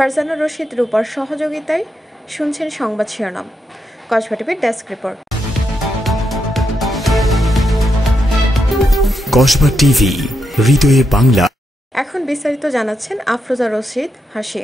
ফারজানা রশিদ রূপার সহযোগিতায়। শুনছেন সংবাদ শিরোনাম। কসবা টিভির ডেস্ক রিপোর্ট। কসবা টিভি, হৃদয়ে বাংলা। এখন বিস্তারিত জানাচ্ছেন আফরোজা রশিদ হাসি।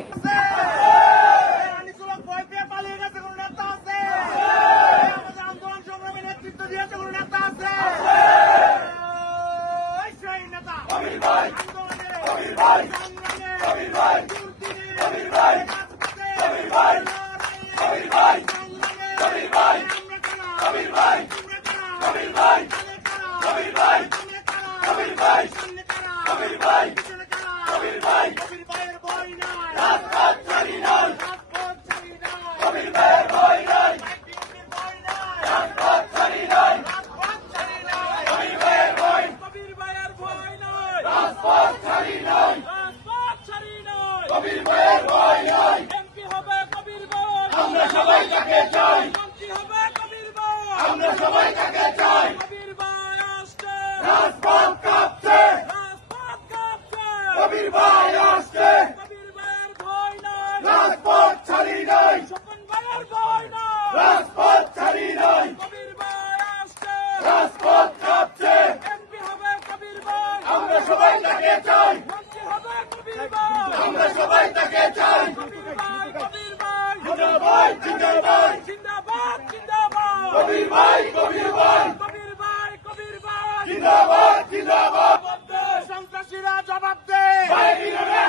সন্ত্রাসীরা জবাব দে,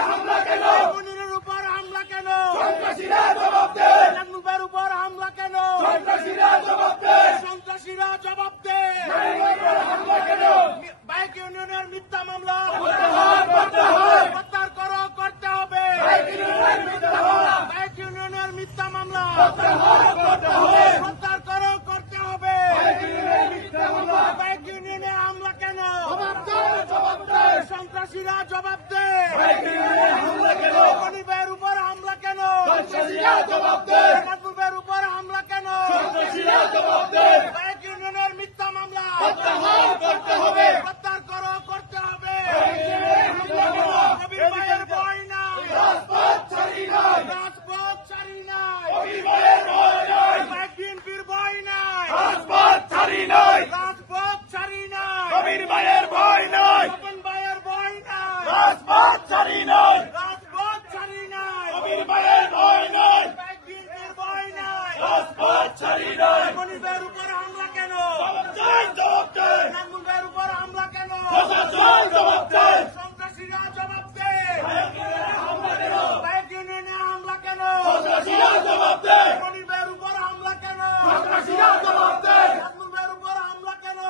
হামলা কেন? মনিরের উপর হামলা কেন? সন্ত্রাসীরা জবাব দে, নাজমুলের উপর হামলা কেন? সন্ত্রাসীরা জবাব দে, সন্ত্রাসীরা জবাব দে, হামলা কেন? বাইক ইউনিয়নের মিথ্যা মামলা প্রত্যাহার করো, করতে হবে। বাইক ইউনিয়নের মিথ্যা মামলা প্রত্যাহার করো, করতে হবে। বাইক ইউনিয়নে হামলা কেন? সন্ত্রাসীরা জবাব দে, গরিবের উপর হামলা কেন? নাজমুলের উপর হামলা কেন? বাইক ইউনিয়নের মিথ্যা মামলা প্রত্যাহার করো, করতে হবে। কবির ভাইয়ের ভয় নাই, রাজপথ ছাড়ি নাই। বাইক বিএনপির ভয় নাই, রাজপথ ছাড়ি নাই। কবির ভাইয়ের ভয় নাই, স্বপন ভাইয়ের ভয় নাই, রাজপথ ছাড়ি নাই। কবির ভাইয়ের ভয় নাই, বাইক বিএনপির ভয় নাই, রাজপথ ছাড়ি নাই। গরিবের উপর হামলা কেন? জবাব দে, নাজমুলের উপর হামলা কেন? জবাব দে, সন্ত্রাসীরা জবাব দে, বাইক ইউনিয়নে হামলা কেন? জবাব দে, গরিবের উপর হামলা কেন? জবাব দে, নাজমুলের উপর হামলা কেন?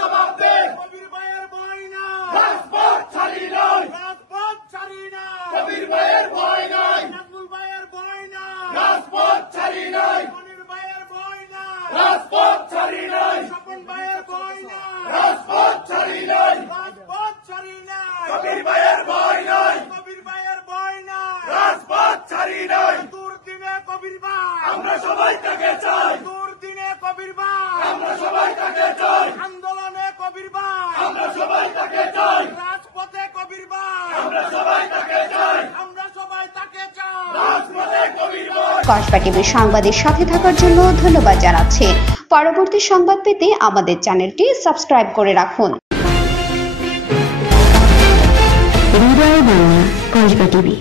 জবাব দে, কবির ভাইয়ের ভয় নাই, রাজপথ ছাড়ি নাই। কবির ভাইয়ের ভয় নাই, নাজমুল ভাইয়ের ভয় নাই, রাজপথ ছাড়ি নাই। মনির ভাইয়ের ভয় নাই, রাজপথ ছাড়ি নাই। স্বপন ভাইয়ের ভয় নাই, রাজপথ ছাড়ি নাই। কবির ভাইয়ের ভয় নাই, রাজপথ ছাড়ি নাই। দুর্দিনে কবির ভাই, আমরা সবাই তাকে চাই। দুর্দিনে কবির ভাই, আমরা সবাই তাকে চাই। আন্দোলনে কবির ভাই, আমরা সবাই তাকে চাই। রাজপথে কবির ভাই, আমরা সবাই তাকে চাই। রাজপথে কবির ভাই। কসবা টিভির সংবাদের সাথে থাকার জন্য ধন্যবাদ জানাচ্ছি। পরবর্তী সংবাদ পেতে আমাদের চ্যানেলটি সাবস্ক্রাইব করে রাখুন। হৃদয়ে বাংলা, কসবা টিভি।